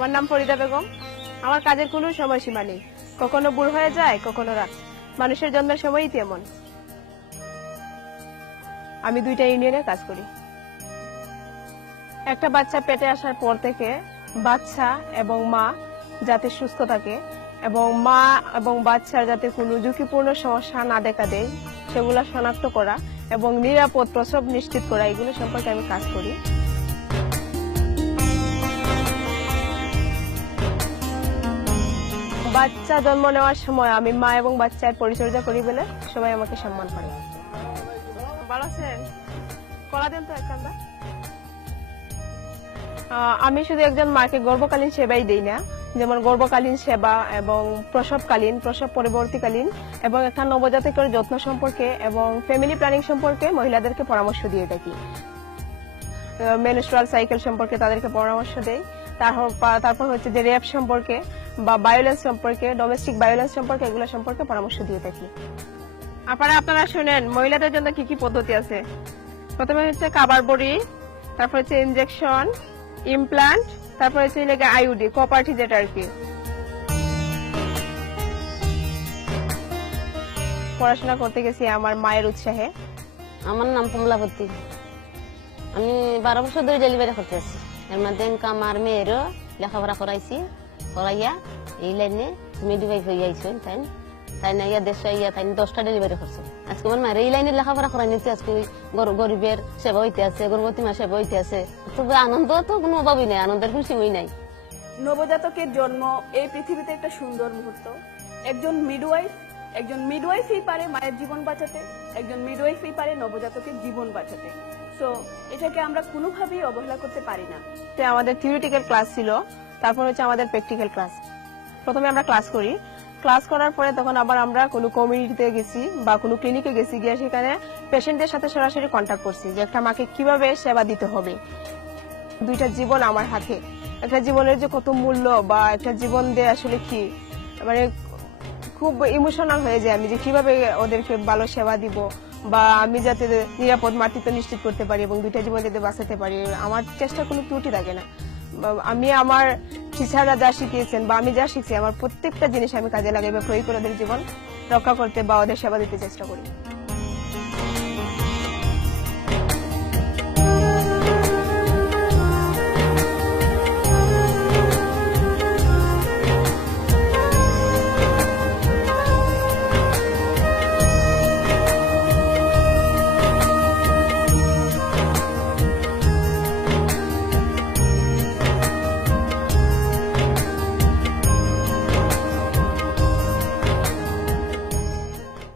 আমার নাম ফরিদা বেগম। আমার কাজের কোনো সময়সীমা নেই, কখনো ভোর হয়ে যায়, কখনো রাত। মানুষের জন্মের সময়ই তেমন। আমি 2টা ইউনিয়নে কাজ করি। একটা বাচ্চা পেটে আসার পর থেকে বাচ্চা এবং মা যাতে সুস্থ থাকে এবং মা এবং বাচ্চার যাতে কোনো ঝুঁকিপূর্ণ সমস্যা না দেখা দেয় সেগুলো শনাক্ত করা এবং নিরাপদ প্রসব নিশ্চিত করা, এগুলো সম্পর্কে আমি কাজ করি। বাচ্চা জন্ম নেওয়ার সময় আমি মা এবং বাচ্চার পরিচর্যা করি বলে সবাই আমাকে সম্মান করে। ভালো আছেন? কলা দেন তো একখানা। আমি শুধু একজন মাকে গর্ভকালীন সেবাই দেই না, যেমন গর্ভকালীন সেবা এবং প্রসবকালীন, প্রসব পরবর্তীকালীন এবং একটা নবজাতকের যত্ন সম্পর্কে এবং ফ্যামিলি প্ল্যানিং সম্পর্কে মহিলাদেরকে পরামর্শ দিয়ে থাকি। মেনস্ট্রুয়াল সাইকেল সম্পর্কে তাদেরকে পরামর্শ দেই। তারপর হচ্ছে যে রেপ সম্পর্কে বা ভায়োলেন্স সম্পর্কে, ডোমেস্টিক ভায়োলেন্স সম্পর্কে, এগুলো সম্পর্কে পরামর্শ দিয়ে থাকি। আপনারা শুনেন মহিলাদের জন্য কি কি পদ্ধতি আছে। প্রথমে হচ্ছে কাবার বড়ি, তারপর হচ্ছে ইনজেকশন, ইমপ্লান্ট, তারপর হচ্ছে আইউডি, কপারটি যেটা আর কি। পড়াশোনা করতে গেছি আমার মায়ের উৎসাহে। আমার নাম কমলাপতি। আমি 12 বছর ধরে ডেলিভারি করতে আছি। এর মধ্যে আমার মেয়েরও লেখাপড়া করাইছি, করাইয়া এই লাইনে মিডওয়াইফ হয়ে আইসেন। তাই না ইয়া দেশে ইয়া তাই 10টা ডেলিভারি করছে। আজকে আমার মায়ের এই লাইনে লেখাপড়া করাই নিচ্ছে। আজকে গরিবের সেবা হইতে আছে, গর্ভবতী মা সেবা হইতে আছে। তবে আনন্দ তো কোনো অভাবই নাই, আনন্দের কোনো সীমাই নাই। নবজাতকের জন্ম এই পৃথিবীতে একটা সুন্দর মুহূর্ত। একজন মিডওয়াইফই পারে মায়ের জীবন বাঁচাতে, একজন মিডওয়াইফই পারে নবজাতকের জীবন বাঁচাতে। তো এটাকে আমরা কোনোভাবেই অবহেলা করতে পারি না। আমাদের থিওরিটিক্যাল ক্লাস ছিল, তারপর হচ্ছে আমাদের প্র্যাকটিক্যাল ক্লাস। প্রথমে আমরা ক্লাস করি, ক্লাস করার পরে তখন আবার আমরা কোনো কমিউনিটিতে গেছি বা কোনো ক্লিনিকে গেছি, গিয়ে সেখানে পেশেন্টদের সাথে সরাসরি কন্ট্যাক্ট করছি যে একটা মাকে কিভাবে সেবা দিতে হবে। 2টা জীবন আমার হাতে, একটা জীবনের যে কত মূল্য বা একটা জীবন দিয়ে আসলে কি, মানে খুব ইমোশনাল হয়ে যায় আমি যে কিভাবে ওদেরকে ভালো সেবা দিব বা আমি যাতে নিরাপদ মাতৃত্ব নিশ্চিত করতে পারি এবং 2টা জীবন যাতে বাঁচাতে পারি। আমার চেষ্টা কোনো ত্রুটি থাকে না। আমি আমার টিচাররা যা শিখিয়েছেন বা আমি যা শিখছি, আমার প্রত্যেকটা জিনিস আমি কাজে লাগাই বা প্রয়োগ করে ওদের জীবন রক্ষা করতে বা ওদের সেবা দিতে চেষ্টা করি।